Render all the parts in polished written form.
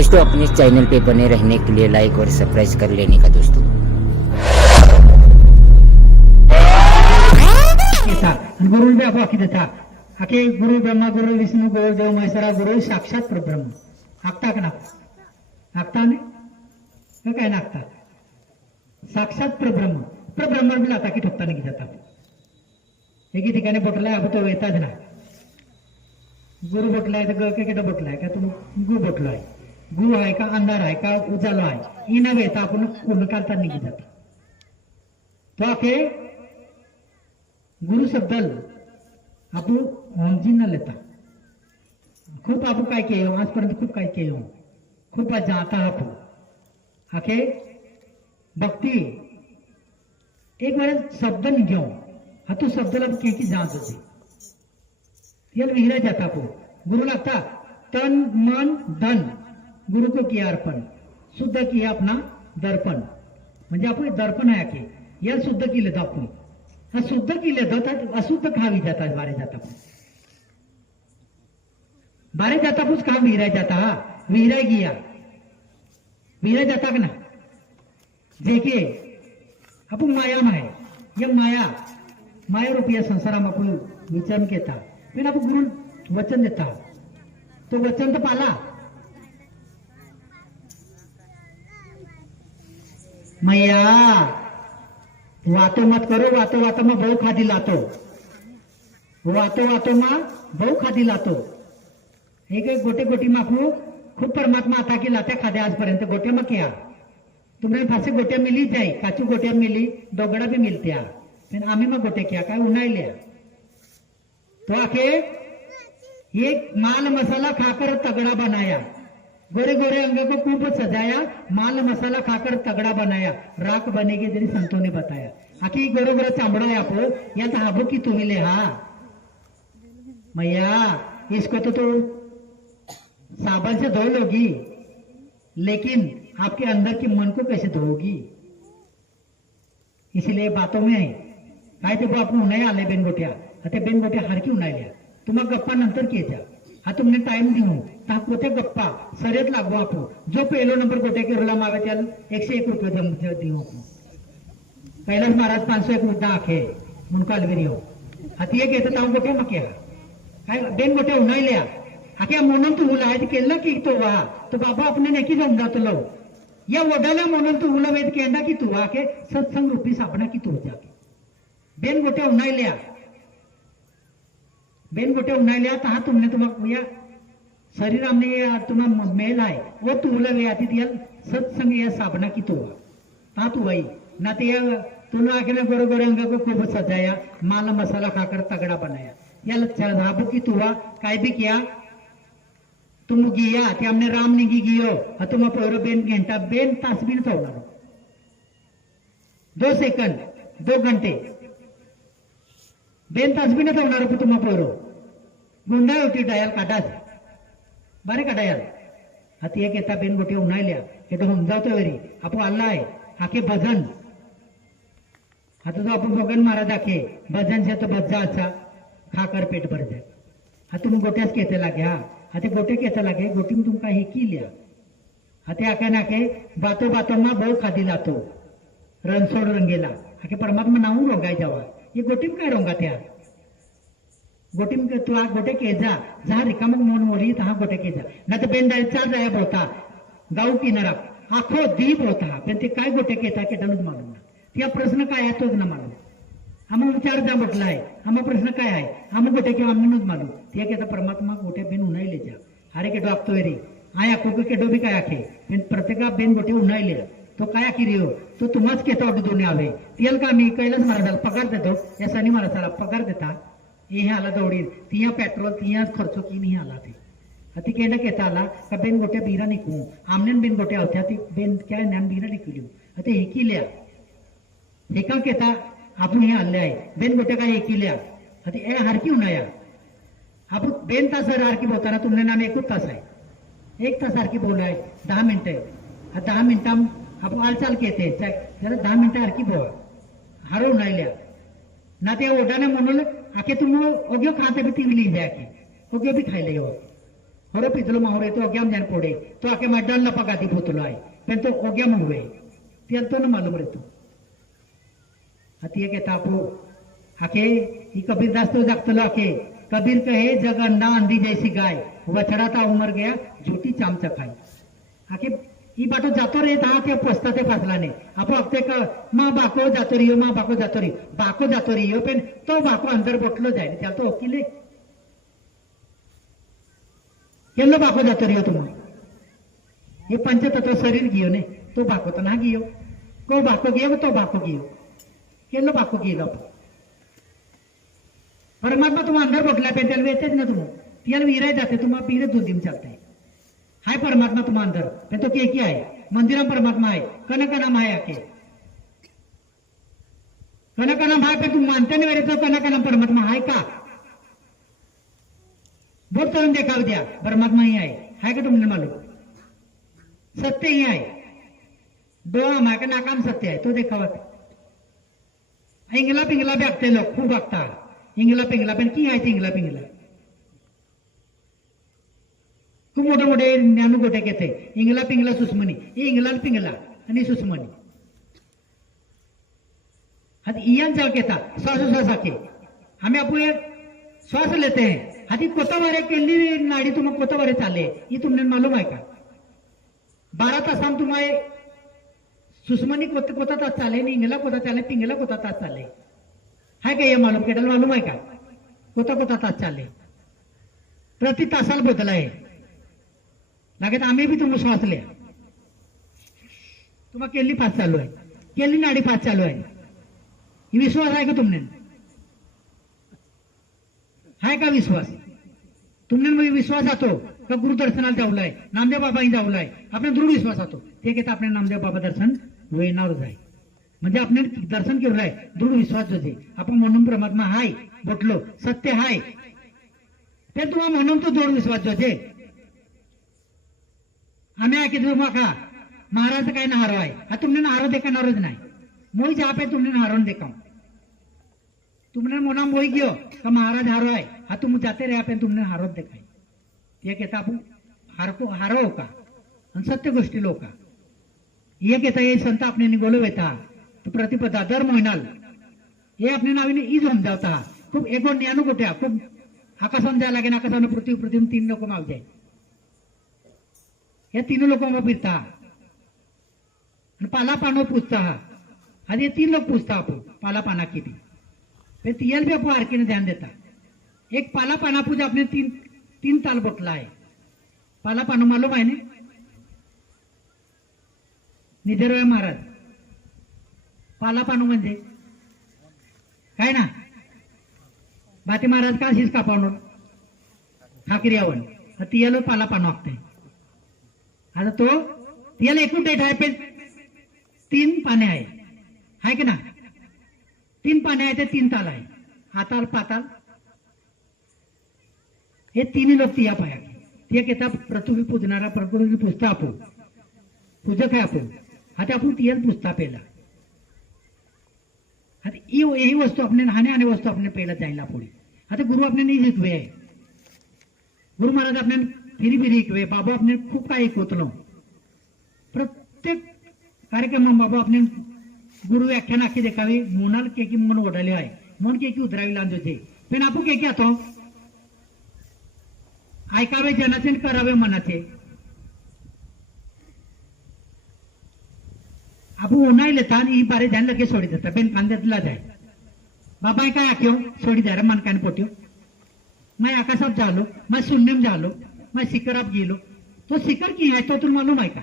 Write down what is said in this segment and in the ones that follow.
दोस्तों अपने इस चैनल पे बने रहने के लिए लाइक और सब्सक्राइब कर लेने का दोस्तों। गुरु भी आपको आखी देता आके गुरु ब्रह्मा गुरु विष्णु गुरु देव महेश्वरा गुरु साक्षात परब्रह्म आखता का नाक आखता ने काय नाखता साक्षात परब्रह्म भी लाता की ठोकता नाही जाता एकी ठिकाणी बोटलाय आपण तो येताच ना गुरु बोटलाय तर ग केट बोटलाय का तुम्ही गु बोटलाय गु आहे का अंधार आहे का उजालो आहे ही न वेता आपण पूर्ण काढता निघी जातो तो आखे गुरु शब्दल आपण समजी न लेता खूप आपण काय केलं आजपर्यंत खूप काय केलं खूप जाता आपण आखे भक्ती एक वेळेस शब्द नहीं घेऊ हा तू शब्दला की जात होती याला विहिरा जाता को गुरु लगता तन मन धन गुरु को किया अर्पण शुद्ध किया अपना दर्पण म्हणजे आपण दर्पण आहे की या शुद्ध केले तर आपण हा शुद्ध केले तर अशुद्ध खावी जाता बारे जाता कुछ काम विहिरा जाता हा विहिरा गिया विहिरा जाता का ना जेके आपण माया माय या माया रुपया संसाराम आपण विचार घेता पण आपण गुरु वचन देता तो वचन तर पाला मैया वातो मत करो वातो वातो में बहु खादी लातो वातो वातो में बहु खादी लातो एक एक गोटे गोटी माखू खूप परमात्मा आता की लात्या खाद्या आजपर्यंत गोटे मग क्या तुम्हाला फासे गोट्या मिली जाई काचू गोट्या मिली दोगड़ा भी मिलत्या पण आम्ही मग गोटे क्या काय उन्हाळल्या तो आखे एक माल मसाला खाकर तगड़ा बनाया गोरे गोरे अंग को खूब सजाया माल मसाला खाकर तगड़ा बनाया राख बनेगी तेरी संतों ने बताया आखी गोरे गोरे चांबड़ा है आपको या तो हाबो की तुम्हें ले हा मैया इसको तो साबन से धो लोगी लेकिन आपके अंदर के मन को कैसे धोगी इसीलिए बातों में काय ते आपण उन्हाळी आले बेनगोट्या आता बेनगोट्या हरकी उन्हाळ्या तुम्हाला गप्पा नंतर केच्या हा तुमने टाइम देऊन ता कोते गप्पा सरेत लागू आपण जो पहिलो नंबर गोटे केरला मागे त्याला 101 रुपये देऊ आपण कैलास महाराज 501 मुद्दा आखे मुनकाल विरियो हाती एक येतं ताव गोटे मक्या काय बेनगोट्या उन्हाळ्या आख्या म्हणून तू उला आहे केलं की तो वा तो बाबा अपने नेकी जाऊन जातो लो या वडाला म्हणून तू उला वेद केंदा की तू आखे सत्संग रूपी सापडा की तू जाके बेन गोट्या उन्हाळ्या तर हा तुमने तुम्हाला या शरीर आमने तुम्हाला मेल आहे वो तू उला वे आती तिया सत्संग या साबना की तो ता तू वही ना ते तूने आके ना गोरे गोरे अंग को खूब सजाया माल मसाला खाकर तगड़ा बनाया या धाबू की तुआ काय भी किया तुम गिया ते हमने राम ने गियो तुम पोरो बेन घंटा बेन तास भी नहीं होणार 2 सेकंड 2 घंटे बेन तास भी नहीं होणार तुम पोरो गुंडा होती डायल काटाच बारे काटायल हाती एक येता बेन गोटे उन्हाळ्या हे तो समजावतो वेरी आपण आला आहे आखे भजन आता तो आपण भगन महाराज आखे भजन से तो भज्जा अच्छा खाकर पेट भर जाए हा तुम गोट्याच केते लागे हा ते गोटे केते लागे गोटी में तुमका हे की लिया हाते आखे नाके बातो बातो में बहु खादी लातो रणसोड रंगेला आखे परमात्मा नाऊ रोगाय जावा ये गोटी में काय रोंगा त्या गोटी में तू आ गोटे के जा रिकामक मोन मोरी तहा गोटे के जा ना तो बेन डाल 4 जाया बोलता गाऊ किनारा आखो दीप होता पण ते काय गोटे केता केटानच मालूम ना त्या प्रश्न काय आहे तोच ना मालूम आम्हा विचार जा म्हटलाय आम्हा प्रश्न काय आहे आम्हा गोटे किंवा आम्हीच मालूम ते केता परमात्मा गोटे बेन उन्हाळले जा अरे केटो आखतो रे आया कोको केटो भी काय आखे पण प्रत्येका बेन गोटे उन्हाळले तो काय आखी रियो तो तुम्हाच केता वाटो दोन्ही आवे तेल का मी कैलास महाराजाला पगार देतो या शनी महाराजाला पगार देता ये आला दौड़ी तिया पेट्रोल तिया खर्चो की नहीं आला थे अति कहना कहता आला का बेन गोटे बीरा निकू आमने बेन गोटे होत्या ती बेन क्या ज्ञान बीरा निकलियो अति हेकी लिया हेका कहता आपण हे आले आहे बेन गोटे काय हेकी लिया अति ए हरकी उन्हाया आपण बेन तास हरकी बोलताना तुमने नाम 1 तास आहे 1 तास हरकी बोलाय 10 मिनिटं 10 मिनिटां आपण हालचाल केते जरा 10 मिनिटं हरकी बोला हारो उन्हाळल्या ना त्या ओढाने म्हणून आखे तुम ओग्यो खाते भी ती ली जाके ओग्यो भी खाई ले ಹೊರ ಪಿತಲು ಮಾವ್ರೆ तो ओग्याम जान पोड़े तो आके मड्डल न पकाती पुतलो आए पेन तो ओग्याम हुए तेल तो न मालूम रहतो हती के तापो आके ही कबीर दास तो जागतलो आके कबीर कहे जग अंडा अंधी जैसी गाय वछड़ा था उमर गया झूठी चाम चखाई आके ही बाटो जातो रे था ते पोस्ता ते फासलाने आपो अगते क मां बाको जातो रियो पेन तो बाको अंदर बोटलो जाए त्या तो ओकिले केल्लो बाको जातो रियो तुम ये पंचतत्व शरीर गियो ने तो बाको तो ना गियो को बाको गियो तो बाको गियो केल्लो बाको गियो परमात्मा तुम अंदर बोटला पे तेल वेचेच ना तुम तेल विराय जाते तुम पीरे दुधीम चलते हाय परमात्मा तुम अंदर पे तो के आहे मंदिरम परमात्मा आहे कनकनम आहे आके कनकनम आहे पे तुम मानते नहीं मेरे तो कनकनम परमात्मा आहे का बोट करून देखाव द्या परमात्मा ही आहे का तुमने मालूम सत्य ही आहे डोळा माय का नाकाम सत्य आहे तो देखावा इंगला पिंगला भी आगते लोग खूप आगता इंगला पिंगला पण की आहे इंगला पिंगला खूप मोठे मोठे ज्ञानू गोटे घेते इंगला पिंगला सुस्मनी ये इंगला पिंगला आणि सुस्मनी हाथ इयान जाल कहता श्वासोश्वास आके हमें आपको ये श्वास लेते हैं हाथी कोतावारे केली नाडी तुम्हाला कोतावारे चाले ये तुमने मालूम आहे का 12 तास हम तुम्हारे सुस्मनी कोता तास चाले इंगला कोता चाले पिंगला कोता तास चाले है का ये मालूम केटल मालूम आहे का कोता तास चाले प्रति तासाला बदल आहे लागत आम्ही भी तुम्ही श्वास लिया तुम्हाला केली पास चालू आहे केली नाडी पास चालू आहे विश्वास आहे का तुमने है का विश्वास तुमने विश्वास आतो का गुरु दर्शनाला जाऊलाय नामदेव बाबाही जाऊलाय आपण दृढ विश्वास आतो ते घेता आपण नामदेव बाबा दर्शन होणार आहे म्हणजे आपण दर्शन केलंय दृढ विश्वास जोजे आपण म्हणून परमात्मा हाय बोटलो सत्य हाय ते तुम्हाला म्हणून तो दृढ विश्वास जोजे आम्ही ऐकत का महाराज काय नारो आहे हा तुमने नारो देखाणारच नाही मोई जहाँ पे तुमने नारोन देखाओ तुमने मोना मोई गयो का महाराज हारो है हा तुम जाते रहे पे तुमने हारो देखाई ये कहता आपण हारो का आणि सत्य गोष्टी लोका ये कहता ये संत आपने निगोलो वेता तो प्रतिपदा दर महिनाल ये अपने नावीने ई समजावता खूप एगो ज्ञानू गोट्या खूप आकाशान जायला लागेल आकाशान पृथ्वी 3 लोक माव जाय या 3 लोक मग फिरता आणि पाला पानो पूछता आधी 3 लोग पूछता आपको पाला पाना की भी फिर तियल भी आपको आरके ने ध्यान देता एक पाला पाना पूजा आपने 3 ताल बोटला है पाला पानो मालूम आहे ने निधरवे महाराज पाला पानो म्हणजे काय ना बाते महाराज का शीस कापावणार खाकरियावन तियल पाला पानो आखते आता तो तियल एकूण डेट आहे पे 3 पाने आहे की ना 3 पाने आहे ते 3 ताल आहे हाताल पाताल हे 3 लोक तिया पाया ते कहता पृथ्वी पूजणारा प्रकृती पुजता आपण पूजक आहे आपण आता आपण तियल पुजता पहिला आता यही वस्तू अपने हाने वस्तू अपने पहिला जायला पुढे आता गुरु आपने नाही शिकवे आहे गुरु महाराज आपने फिरी शिकवे बाबा आपने खूप काही ऐकवतलो प्रत्येक कार्यक्रम बाबा आपने गुरु व्याख्यान आखी देखावी मोनाल के की मन ओढाले आहे मन के की उतरावी लांजो छे पण आपण के आतो ऐकावे जनाचे करावे मनाचे आपण ओनाई लेता आणि ही बारे ध्यान लगे सोडी देता पेन कांद्यातला जाय बाबा काय आख्यो सोडी द्या रे मन कान पोट्यो मैं आकाशात झालो मैं शून्यम झालो मैं शिखरात गेलो तो शिखर की आहे तो तुला मालूम आहे का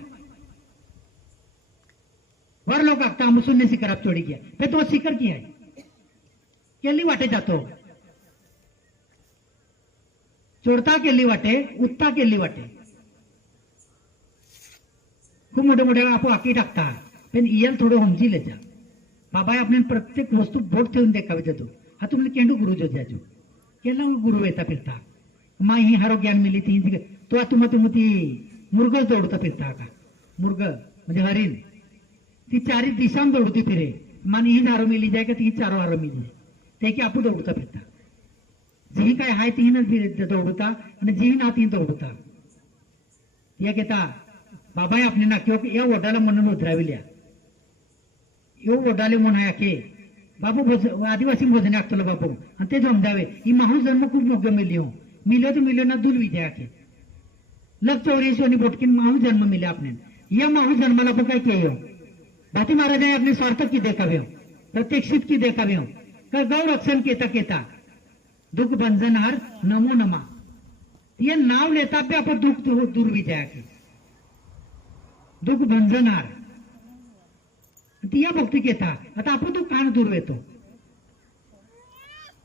वर लोग आगता हम शून्य शिखरात चोडी गया फिर तो शिखर की है केली वाटे जातो चोरता केली वाटे उत्ता केली वाटे खूप मोठे मोठे आपण आकी टाकता पण इयल थोडं हमजी लेजा बाबा आपने प्रत्येक वस्तू बोट ठेवून देखावे देतो हा तुम्ही केंडू गुरु जो जाजो केला गुरु येता फिरता माई ही हारो ज्ञान मिली ती तो तुम्ही ती मुर्गच दौडता फिरता का मुर्ग म्हणजे हरिण ती 4 दिशां दौड़ती फिरे मानी ही हारो मिली जाए ती 4 हारो मिली जाए ते की आपण दौड़ता फिरता जी काय हाय ती दौड़ता आणि जी ना ती दौड़ता एक येता बाबाय आपणे नाक्यो या वडाला म्हणून उधराविल्या यो वडाले म्हणून आखे बापू आदिवासी भोजने आखतलो बापू आणि ते जमदावे ही माहू जन्म खूप मोठं मिल्यो तो मिल्यो ना दूर विद्या आखे लग चौरेश आणि बोटकीन माहू जन्म मिले आपने या माहू जन्माला पण काय किया भाती महाराजांनी आपले स्वार्थ की देखावे प्रत्यक्षित की देखावे का गौ रक्षण केता दुःख बंधनहार नमो नमा ये नाव लेता पे आपण दुःख दूर विद्या आखे दुःख बंधनहार ती या भक्ती केता आता आपण तो कान दूर येतो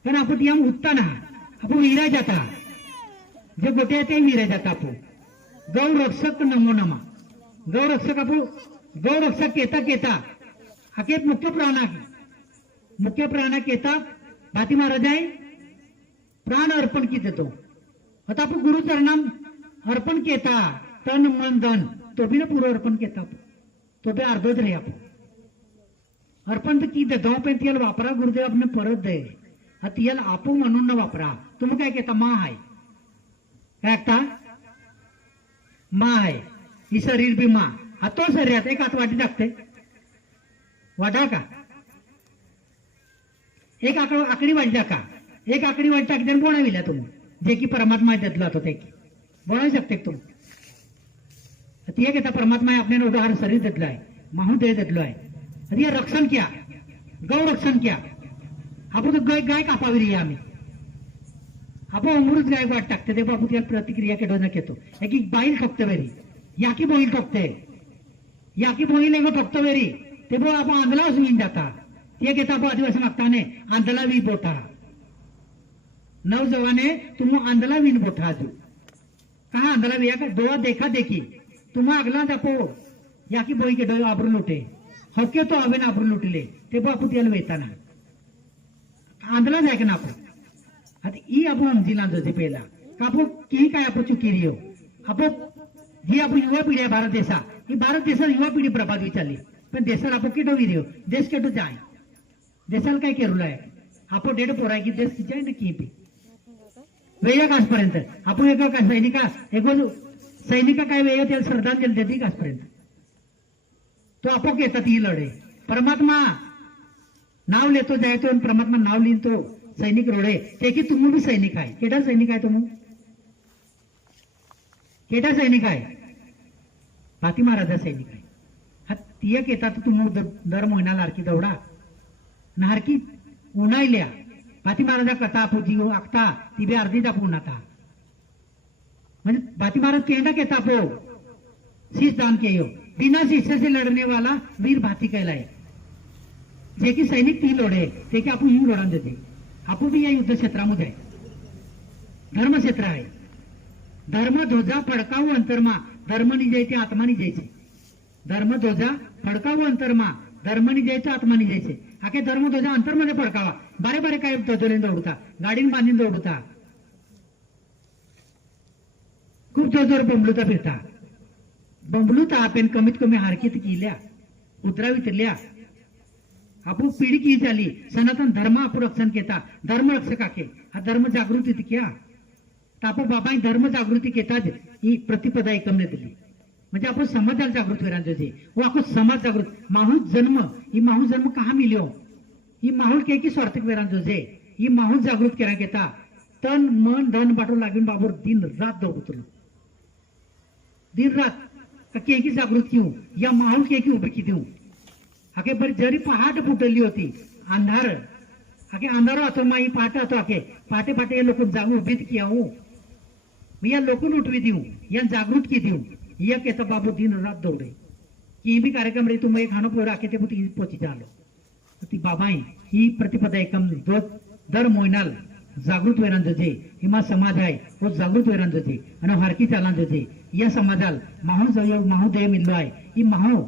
कारण आपण ती उत्ता ना आपण विरा जाता जे गोटे ते विरा जाता आपण गौ रक्षक नमो नमा गौ रक्षक आपण गौ रक्षक केता हाकेत मुख्य प्राणा केता भाती महाराज आहे प्राण अर्पण की देतो आता आपण गुरुचरणाम अर्पण केता तन मन धन तो भी ना पूर्व अर्पण केता तो भी अर्धोच रे आपण अर्पण तर की देतो पण तिला वापरा गुरुदेव आपण परत दे तिला आपू म्हणून न वापरा तुम्ही काय केता मा आहे काय ऐकता मा आहे ही शरीर बी मा हा तो शरीरात एक हात वाटी टाकते वाटा का एक आकडी वाटी टाका एक आकडी वाटी टाकते बोणाविल्या तुम्ही जे की परमात्मा देतला होता ते बोलावू शकते तुम्ही ती एक येता परमात्मा आपल्याला उदाहरण शरीर देतलं आहे माहू दे देतलो आहे ये रक्षण क्या गौ रक्षण क्या आपण तो गाय कापावी आम्ही आपण अमृत गाय वाट टाकते ते बाबू त्याला प्रतिक्रिया केडोना घेतो एक बाईल ठोकते वेरी याकी बोईल ठोकते याकी बोईल एक ठोकतो वेरी ते बो आपण आंधला विन जाता ते घेता आपण आदिवासी मागताने आंधला वी बोटा नवजवाने तुम आंधला विन बोटा आजू कहा आंधला विया का दोआ देखा देखी तुम अगला जापो याकी बोई के डो आबरू लुटे हक्के तो आवे ना आबरू लुटले ते बापू त्याला वेताना आंधला जाय का ना आपण आता ई आपण समजिला जो पहिला का आपण की काय आपण चुकी रियो आपण जी आपण युवा पिढी आहे भारत देशा ही भारत देशात युवा पिढी प्रभात विचारली पण देशाला आपण किटो विरियो देश केटो जाय देशाला काय केरुला आहे आपण डेड पोराय की देश जाय ना की बी वेया आजपर्यंत आपण एक सैनिका काय वेळ त्याला श्रद्धांजली देते का आजपर्यंत तो आपोक येतात ही लढे परमात्मा नाव लेतो जायतो आणि परमात्मा नाव लिहितो सैनिक रोडे ते की तुम्ही भी सैनिक आहे केटा सैनिक आहे तुम्ही केटा सैनिक आहे भाती महाराजा सैनिक आहे हा तियक येतात तुम्ही दर महिन्याला हारकी दौडा हारकी उन्हायल्या भाती महाराजा कथा आपू जी आखता ती बी अर्धी दाखवून आता म्हणजे भाती महाराज केंडा केता पो शीश दान केयो बिना शिष्य से लड़ने वाला वीर भाती कहलाए जे की सैनिक ती लोढे ते की आपण ही लोढान देते आपण बी या युद्ध क्षेत्रामध्ये आहे धर्म क्षेत्र आहे धर्म ध्वजा फडकावू अंतरमा धर्म निजायचे आत्मा निजायचे धर्म ध्वजा फडकावू अंतरमा धर्म निजायचे आत्मा निजायचे आखे धर्म ध्वजा अंतरमध्ये फडकावा बारे बारे काय ध्वजोने दौडता गाडीने बांधून दौडता खूप जोर बोंबलुता फिरता बंबलुता पेन कमीत कमी हारकीत केल्या उतरावितल्या आपण पिढी की झाली सनातन धर्म आपण रक्षण केता धर्म रक्षक आखे हा धर्म जागृती क्या आपण बाबाई धर्म जागृती केताच ही प्रतिपदा एकमने दिली म्हणजे आपण समाजाला जागृत करायचं जे वो आपण समाज जागृत माहूल जन्म कहा मिल्यो ही माहौल के की स्वार्थक वेरांचो जे ही माहौल जागृत करा केता तन मन धन बाटो लागून बाबूर दिन रात दौडतलो दिन रात के की जागृत क्यों या माहौल के की उभी की देऊ आके बरी जरी पहाट फुटली होती अंधार आके अंधारो असो माई पहाट होतो आके पहाटे पहाटे ये लोक जागू उभीत किया हो मी या लोकून उठवी देऊ या जागृत की देऊ या केता बाबू दिन रात दौड़े की भी कार्यक्रम रही तुम खानो पोरा आके ते पोची चालो ती बाबाई ही प्रतिपदा एकम दर मोयनाल जागृत वेरान जे हिमा समाज आहे वो जागृत वेरान जे आणि हारकी चालान जे या समाजाल माहू दय मिल्लो आहे ही माहू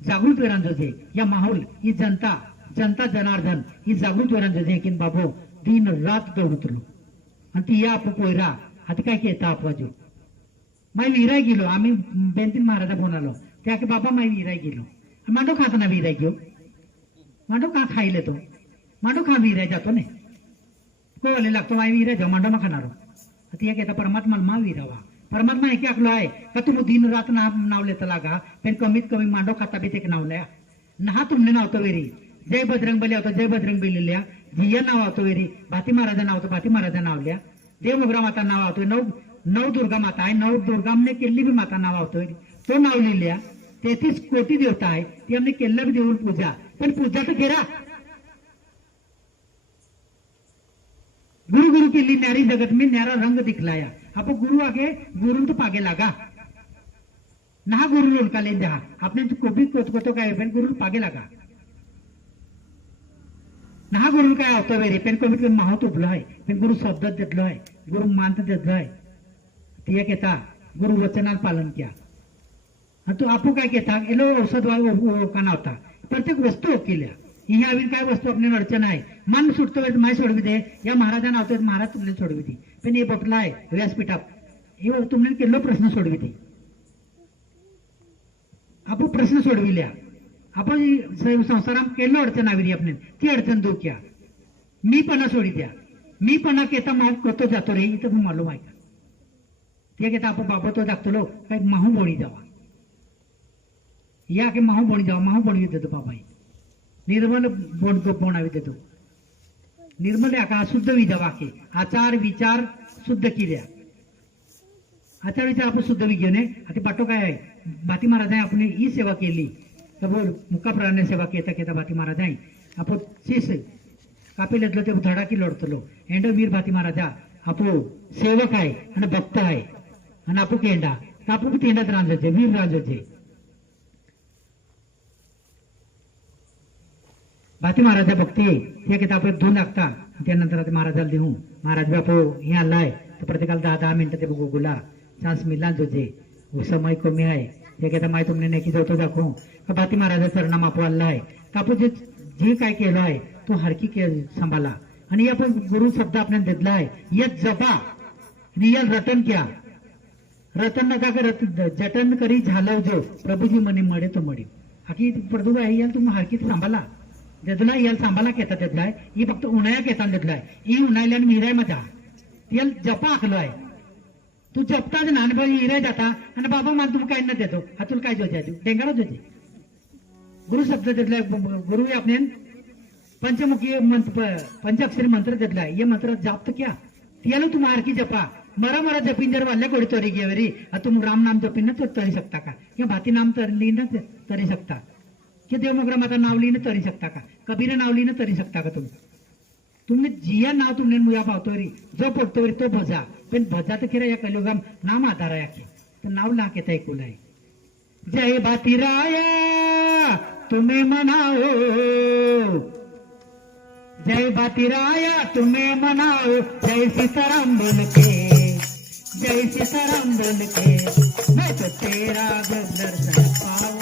जागृत वेरान जे या माहौल ही जनता जनार्दन ही जागृत वेरान जे की बाबू दिन रात दौडतलो आणि ती या पोयरा आता काय केता आपवाजो माई विराय गेलो आम्ही बेंतीन महाराजा फोन आलो त्या की बाबा माई विराय गेलो मांडो खाताना विराय घेऊ मांडो का खाईले तो मांडो खा विराय जातो ने कोले लागतो माई विराय जाऊ मांडो मा खाणारो ती एक येता परमात्मा मा विरावा परमात्मा एक आखलो आहे का तुम दिन रात नाव लेता लागा पण कमीत कमी मांडो खाता बी ते नावल्या ना तुमने नावतो वेरी जय बजरंग बली होता जय बजरंग बलील्या जिया नाव आवतो वेरी भाती महाराजा नाव भाती महाराजा नावल्या देव मोगरा माता नाव आवतोय नऊ दुर्गा माता आहे नऊ दुर्गामने केल्ली बी माता नाव आवतोय तो नाव लिहिल्या 33 कोटी देवता आहे ती आम्ही केल्ला बी देऊन पूजा पण पूजा तर केरा गुरु गुरु केली न्यारी जगत में न्यारा रंग दिखलाया आप गुरु आगे गुरु तो पागे लागा ना गुरु लोलका ले जा आपने तो कोबी को काय पण गुरु पागे लागा ना गुरु काय होतं वेरे पण कमीत कमी माहत उभलो आहे पण गुरु शब्द देतलो आहे गुरु मानत देतलो आहे ती एक येता गुरु वचनाल पालन किया आणि तो आपू काय घेता एलो औषध काना होता प्रत्येक वस्तू केल्या ही आम्ही काय वस्तू आपली अडचण आहे मन सुटतो माय सोडवी दे या महाराजांना आवतो महाराज तुमने सोडवी दी पण हे बटला आहे व्यासपीठात हे तुमने केलो प्रश्न सोडवी दे आपण प्रश्न सोडविल्या आपण संसारात केलो अडचण आविली आपण ती अडचण दूर क्या मी पणा सोडी द्या मी पणा केता माव कतो जातो रे इथं मालूम आहे का ते घेता आपण बाबा तो दाखतलो काय माहू बोणी जावा या के माहू बोणी जावा माहू बोणी देतो बाबा निर्मल बोण बोणावी देतो निर्मल आका शुद्ध विजावा के आचार विचार शुद्ध केल्या आचार विचार आपण शुद्ध विज्ञाने आता पाठो काय आहे बाती महाराजांनी आपण ही सेवा केली तर बोल मुक्काप्राणे सेवा केता केता बाती महाराजांनी आपण शीस कापिलेतलं ते धडाकी लढतलो एंड वीर बाती महाराजा आपो सेवक आहे आणि भक्त आहे आणि आपू केंडा आपू तेंडात रांजचे वीर रांजचे बाती महाराजा भक्ती हे घेता आपण धुवून लागता त्यानंतर आता महाराजाला देऊ महाराज बापू हे आलाय तर प्रत्येकाला 10 मिनिटं ते गोगुला चान्स मिळला जोजे समय कमी आहे ते घेता माय तुमने नेकी जातो दाखवू का बाती महाराजा चरणा मापू आलाय तर आपण जे काय केलं आहे तो हरकी सांभाळा आणि आपण गुरु शब्द आपण देतला आहे यत जपा रियल रटन क्या रतन नका करत जतन करी झालं जो प्रभुजी मने मडे तो मडे आखी प्रभू आहे याला तुम्ही हरकी सांभाळा देतला याला सांभाळा घेता देतलाय ही फक्त उन्हाळ्या घेता देतलाय ही उन्हाळ्या आणि मिराय मजा याला जपा आखलो आहे तू जपताच ना आणि हिराय जाता आणि बाबा मान तुम्ही काय न देतो हा तुला काय जोजे तू डेंगाळच होते गुरु शब्द देतलाय गुरु आपने पंचमुखी पंचाक्षरी मंत्र देतलाय ये मंत्र जाप तो क्या त्याला तुम आरकी जपा मरा जपीन जर वाल्या कोडी तरी गेवरी तुम राम नाम जपीन ना तरी सकता का किंवा भाती नाम तरली ना तरी सकता कि देव मोगरा माता नावली ना तरी सकता का कबीर नावली ना तरी सकता का तुमने जिया नाव तुमने मुया पावतोरी जो पडतोरी तो भजा पण भजा तर खरं या कलियुगाम नाम आधार आहे तर नाव लाख येता ऐकून आहे जय बाती राया तुम्हें मनाओ जय बाती राया तुम्हें मनाओ जय सीताराम बोल के जय सीताराम बोल के मैं तो तेरा दर्शन पाऊं